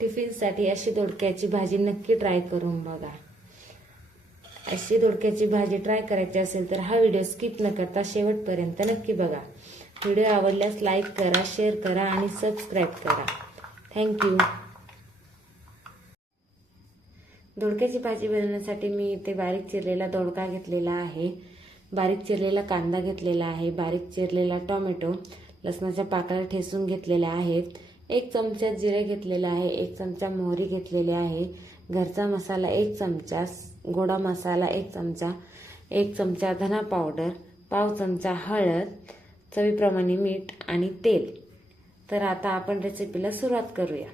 टिफिनसाठी अशी दोडक्याची भाजी नक्की ट्राय करून बघा। अशी दोडक्याची भाजी ट्राय करायची असेल तर हा व्हिडिओ स्किप न करता शेवटपर्यंत नक्की बघा। व्हिडिओ आवडल्यास लाईक करा, शेअर करा आणि सबस्क्राईब करा। थँक्यू। दोडक्याची भाजी बनवण्यासाठी मी इथे बारीक चिरलेला दोडका घेतलेला आहे, बारीक चिरलेला कांदा घेतलेला आहे, बारीक चिरलेला टोमॅटो, लसणाच्या पाकळ्या ठेचून घेतलेल्या आहेत, 1 चमचा जिरे घेतलेला आहे, 1 चमचा मोहरी घेतलेली आहे, घरचा मसाला 1 चमचा, गोडा मसाला 1 चमचा, 1 चमचा धना पावडर, पाव चमचा हळद, चवीप्रमाणे मीठ आणि तेल। तर आता आपण रेसिपीला सुरुवात करूया।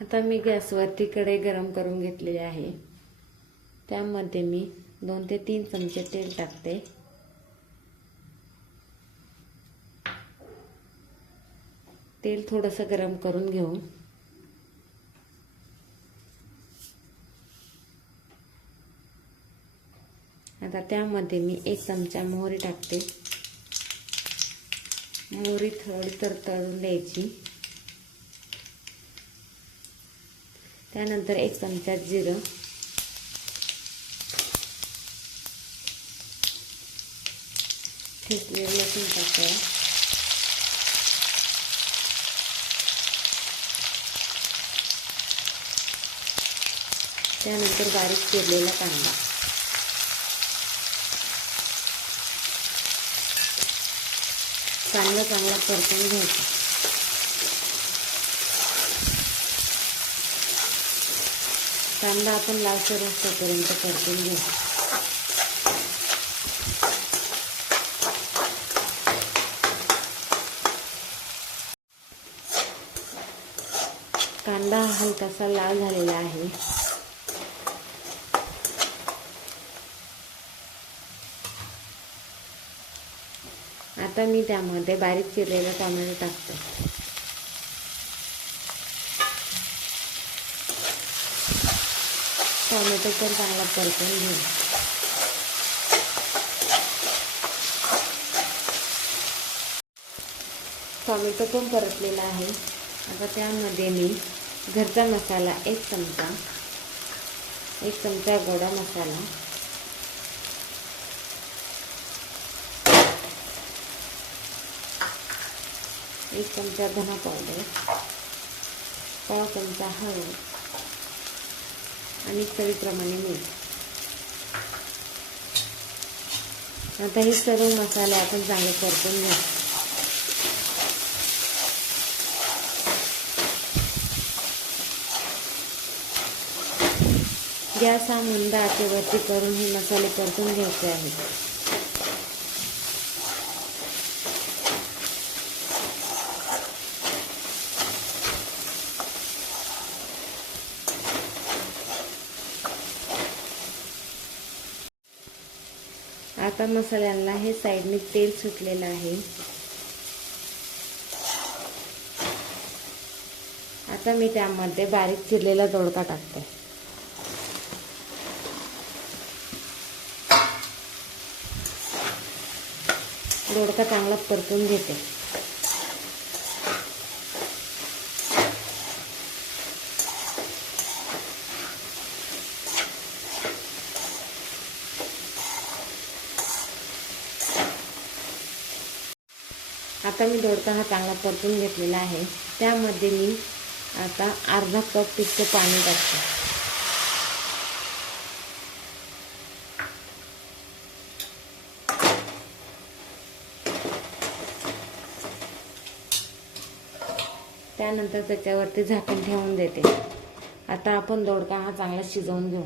आता मी गॅसवरती कढई गरम करून घेतलेली आहे, त्यामध्ये मी 2 ते 3 चमचे तेल टाकते। तेल थोडंसं गरम करून घेऊ। आता त्यामध्ये मी 1 चमचा मोहरी टाकते। मोहरी थोडी तळून द्यायची। त्यानंतर 1 चमचा जिरं, ठेचलेलं लसूण टाकूया। त्यानंतर बारीक चिरलेला कांदा, कांदा चांगला परतून घ्यायचा। कांदा आपण लालसर होईपर्यंत परतून घेऊ। कांदा हलकासा लाल झालेला आहे। आता मी त्यामध्ये बारीक चिरलेला टोमॅटो टाकते। टोमॅटो पण चांगला परतून घेऊ। टोमॅटो पण परतलेला आहे। आता त्यामध्ये मी घरचा मसाला 1 चमचा, 1 चमचा गोडा मसाला, 1 चमचा धना पावडर, पाव चमचा हळद आणि चवीप्रमाणे मीठ। आता हे सर्व मसाले आपण चांगले परतून घेऊ। गॅस हा मंद आचेवरती करून हे मसाले परतून घ्यायचे आहेत। आता मसाल्यांना हे साईडने तेल सुटलेलं आहे। आता मी त्यामध्ये बारीक चिरलेला दोडका टाकते। दोडका चांगला परतून घेते। आता मी दोडका हा चांगला परतून घेतलेला आहे। त्यामध्ये मी आता अर्धा कप इतकं पाणी टाकते। त्यानंतर त्याच्यावरती झाकण ठेवून देते। आता आपण दोडका हा चांगला शिजवून घेऊ।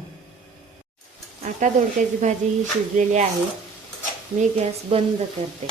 आता दोडक्याची भाजी ही शिजलेली आहे। मी गॅस बंद करते।